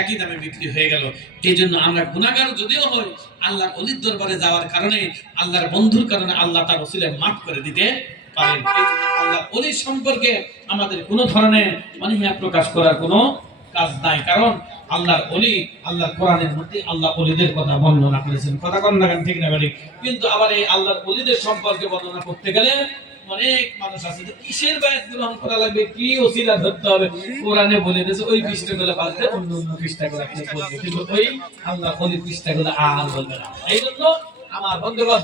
একই দামে বিক্রি হয়ে গেল। এই জন্য আমরা গুনাহগার যদিও হই, আল্লাহর ওলির দরবারে যাওয়ার কারণে, আল্লাহর বন্ধুর কারণে আল্লাহ তার ওসিলায় মাফ করে দিতে পারেন। এই জন্য আল্লাহর ওলির সম্পর্কে আমাদের কোনো ধরনের অনীহা প্রকাশ করার কোনো কাজ নাই। কারণ আল্লাহর ওলি, আল্লাহর কোরআনের মধ্যে আল্লাহ ওলিদের কথা বর্ণনা করেছেন। কথা কোন না ঠিক না বাড়ি? কিন্তু আবার এই আল্লাহর ওলিদের সম্পর্কে বর্ণনা করতে গেলে অনেক মানুষ আছে যে কিসের বায়াত গ্রহণ করা লাগবে, কি ওসিলা ধরতে হবে। কোরআনে বলে দিয়েছে ওই পৃষ্ঠাগুলো বাদ দিয়ে অন্য অন্য পৃষ্ঠাগুলো আপনি বলবেন, কিন্তু ওই আল্লাহর ওলি পৃষ্ঠাগুলো আর বলবে না। এই জন্য আমার বন্ধুগণ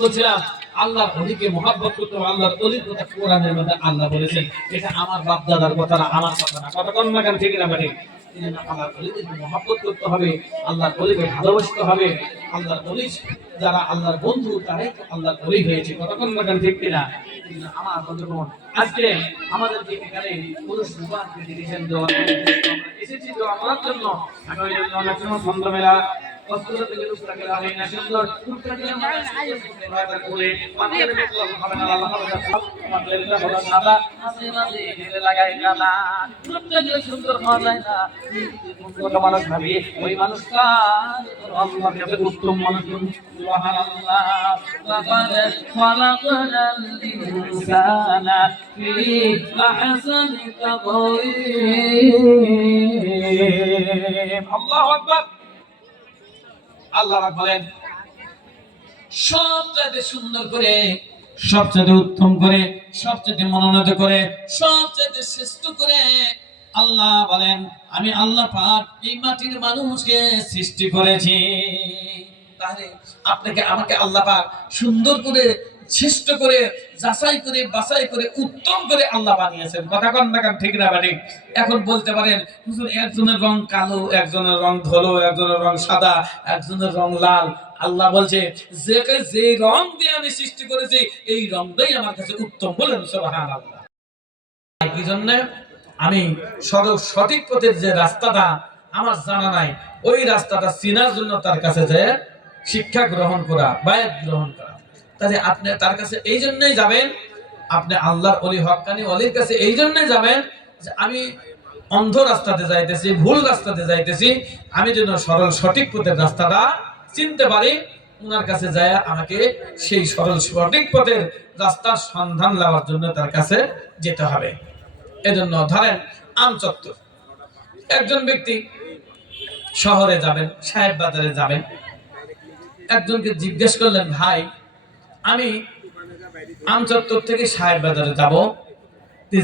বলছিলাম, আল্লাহর ওলিকে মহব্বত করতে হবে। আল্লাহর ওলির কথা কোরআনের মধ্যে আল্লাহ বলেছেন, এটা আমার বাপ দাদার কথা না, আমার কথা না। কথা কোন না ঠিক না বাড়ি? আল্লাহর ওলিকে মহব্বত করতে হবে, আল্লাহর ওলিকে ভালোবাসতে হবে। আল্লাহর ওলি যারা আল্লাহর বন্ধু, তারাই আল্লাহর ওলি হয়েছে। কথা কোন না ঠিক কিনা? আমার বন্ধুগণ, আজকে আমাদের যে এখানে পুরুষ ভগবানকে ডিভিশন দেওয়া এসেছি দোয়া করার জন্য। আমি ওই জন্য অনেক সময় সন্ধ্যাবেলা কষ্টটা থেকে রুস্তা গেলা হয় না, সুন্দর কুর্তা দিয়ে আমরা করে আমাদের হবে না। আল্লাহ আমাদের এটা হলো সাদা আছে মাঝে ঢেলে লাগাই কালা, কুর্তা দিয়ে সুন্দর হওয়া যায় না। কত মানুষ ভাবি ওই মানুষটা আল্লাহর কাছে উত্তম মানুষ। সুবহানাল্লাহ, লাকাদ খালাকনাল ইনসানা ফি আহসানি তাকওয়িম। আল্লাহু আকবার। আল্লাহ বলেন সবচেয়ে সুন্দর করে, সবচেয়ে উত্তম করে, সবচেয়ে মনোনীত করে, সবচেয়ে শ্রেষ্ঠ করে আল্লাহ বলেন আমি আল্লাহ পাক এই মাটির মানুষকে সৃষ্টি করেছি। তাহলে আপনাকে আমাকে আল্লাহ পাক সুন্দর করে, শ্রেষ্ঠ করে, যাচাই করে, বাছাই করে, উত্তম করে আল্লাহ বানিয়েছেন। কথা কন না ঠিক না বাড়ি? এখন বলতে পারেন হুজুর একজনের রং কালো, একজনের রং ধলো, একজনের রং সাদা, একজনের রং লাল। আল্লাহ বলছে যে রং দিয়ে আমি সৃষ্টি করেছি এই রংটাই আমার কাছে উত্তম। বলেন সুবহানাল্লাহ। কি জন্য আমি সঠিক পথের যে রাস্তাটা আমার জানা নাই, ওই রাস্তাটা চেনার জন্য তার কাছে যে শিক্ষা গ্রহণ করা, বায়াত গ্রহণ করা। তাহলে আপনি তার কাছে এই জন্যই যাবেন, আপনি আল্লাহর ওলি হক্কানি ওলির কাছে এই জন্যই যাবেন যে আমি অন্ধ রাস্তাতে যাইতেছি, ভুল রাস্তাতে যাইতেছি, আমি যেন সরল সঠিক পথের রাস্তাটা চিনতে পারি। ওনার কাছে যায় আমাকে সেই সরল সঠিক পথের রাস্তার সন্ধান নেওয়ার জন্য তার কাছে যেতে হবে। এজন্য ধরেন আমচত্বর, একজন ব্যক্তি শহরে যাবেন, সাহেব বাজারে যাবেন, একজনকে জিজ্ঞেস করলেন ভাই আমি আমচত্বর থেকে সাহেব বাজারে যাব।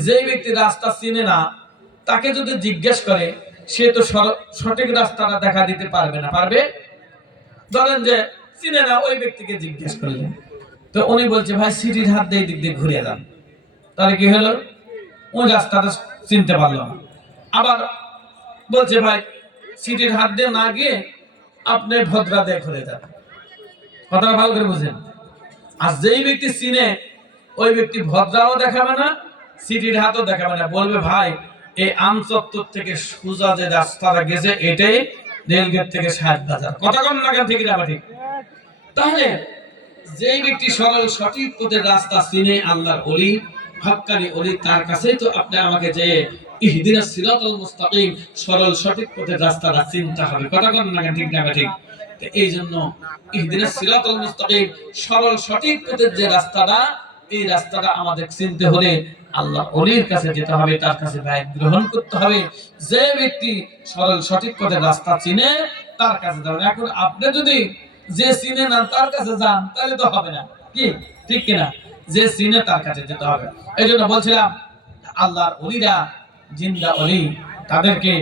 যে ব্যক্তি রাস্তা চিনে না তাকে যদি জিজ্ঞেস করে, সে তো সঠিক রাস্তাটা দেখা দিতে পারবে না। পারবে? ধরেন যে চিনে না, ওই ব্যক্তিকে জিজ্ঞেস করলেন, তো উনি বলছে ভাই সিটির হাত দিয়ে দিক দিয়ে ঘুরে যান। তাহলে কি হলো? ওই রাস্তাটা চিনতে পারলো না। আবার বলছে ভাই সিটির হাত দিয়ে না গিয়ে আপনি ভদ্রা দিয়ে ঘুরে যান। কথাটা ভালো করে বুঝেন। আর যেই ব্যক্তি চিনে ওই ব্যক্তি ভদ্রাও দেখাবে না, সিটির হাতও দেখাবে না, বলবে ভাই এই আমচত্বর থেকে সোজা যে রাস্তাটা গেছে এটাই রেলগেট থেকে সাহেব বাজার। কথা কন না ঠিক না ঠিক? তাহলে যেই ব্যক্তি সরল সঠিক পথের রাস্তা চিনে, আল্লাহর ওলি হক্কানি ওলি, তার কাছেই তো আপনি আমাকে যে ইহদিনাস সিরাতাল মুস্তাকিম সরল সঠিক পথের রাস্তাটা চিনতে হবে। কথা কন না ঠিক না ঠিক? এই জন্য ইহদিনাস সিরাতাল মুস্তাকিম সরল সঠিক পথের যে রাস্তাটা, এই রাস্তাটা আমাদের চিনতে হলে আল্লাহ ওলির কাছে যেতে হবে, তার কাছে বায়াত গ্রহণ করতে হবে। যে ব্যক্তি সরল সঠিক পথের রাস্তা চিনে তার কাছে যাবেন। এখন আপনি যদি যে চিনে না তার কাছে যান তাহলে তো হবে না, কি ঠিক কিনা? যে চিনে তার কাছে যেতে হবে। এই জন্য বলছিলাম আল্লাহর ওলিরা জিন্দা ওলি, তাদেরকে